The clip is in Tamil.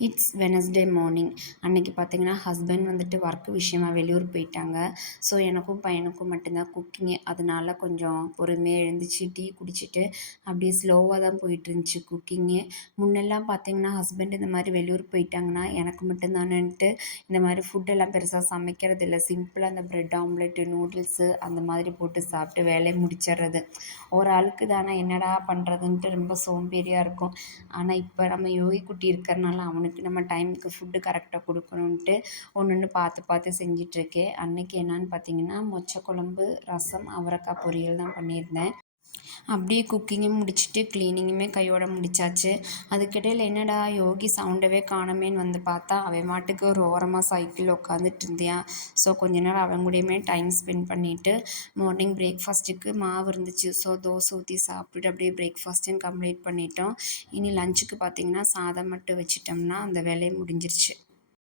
It's Wednesday morning. அன்னைக்கு பார்த்தீங்கன்னா, ஹஸ்பண்ட் வந்துட்டு ஒர்க் விஷயமா வெளியூர் போயிட்டாங்க. ஸோ, எனக்கும் பையனுக்கும் மட்டும்தான் குக்கிங்கு. அதனால கொஞ்சம் பொறுமையா எழுந்துச்சு, டீ குடிச்சிட்டு அப்படியே ஸ்லோவா தான் போயிட்டுருந்துச்சு குக்கிங்கு. முன்னெல்லாம் பார்த்தீங்கன்னா, ஹஸ்பண்ட் இந்த மாரி வெளியூர் போயிட்டாங்கன்னா, எனக்கு மட்டும் தானேன்ட்டு இந்த மாரி ஃபுட்டெல்லாம் பெருசா சமைக்கிறதில்ல. சிம்பிளா அந்த பிரெட் ஆம்லெட்டு, நூடுல்ஸு அந்த மாதிரி போட்டு சாப்பிட்டு வேலைய முடிச்சிடுறது. ஒரு ஆளுக்கு தானே என்னடா பண்ணுறதுன்ட்டு ரொம்ப சோம்பேறியா இருக்கும். ஆனா, இப்ப நம்ம யோகி குட்டி இருக்கிறனால அவனுக்கு நம்ம டைமுக்கு ஃபுட்டு கரெக்டாக குடுக்கணுன்ட்டு ஒண்ணு ஒண்ணு பார்த்து பார்த்து செஞ்சுட்ருக்கேன். அன்னைக்கு என்னான்னு பார்த்தீங்கன்னா, மொச்சை குழம்பு, ரசம், அவரைக்காய் பொரியல் தான் பண்ணியிருந்தேன். அப்படியே குக்கிங்கும் முடிச்சுட்டு கிளீனிங்குமே கையோட முடிச்சாச்சு. அதுக்கிடையில என்னடா யோகி சவுண்டவே காணோமேன்னு வந்து பார்த்தா, அவன் பாட்டுக்கு ஒரு ஓரமா சைக்கிள்ல உட்காந்துட்டு இருந்தான். ஸோ, கொஞ்ச நேரம் அவன் கூடயுமே டைம் ஸ்பெண்ட் பண்ணிட்டு, மார்னிங் பிரேக்ஃபாஸ்ட்டுக்கு மாவு இருந்துச்சு. ஸோ, தோசை ஊத்தி சாப்பிட்டுட்டு அப்படியே பிரேக்ஃபாஸ்ட்டையும் கம்ப்ளீட் பண்ணிட்டோம். இனி லஞ்சுக்கு பார்த்தீங்கன்னா, சாதம் மட்டும் வச்சுட்டோம்னா அந்த வேலையும் முடிஞ்சிருச்சு.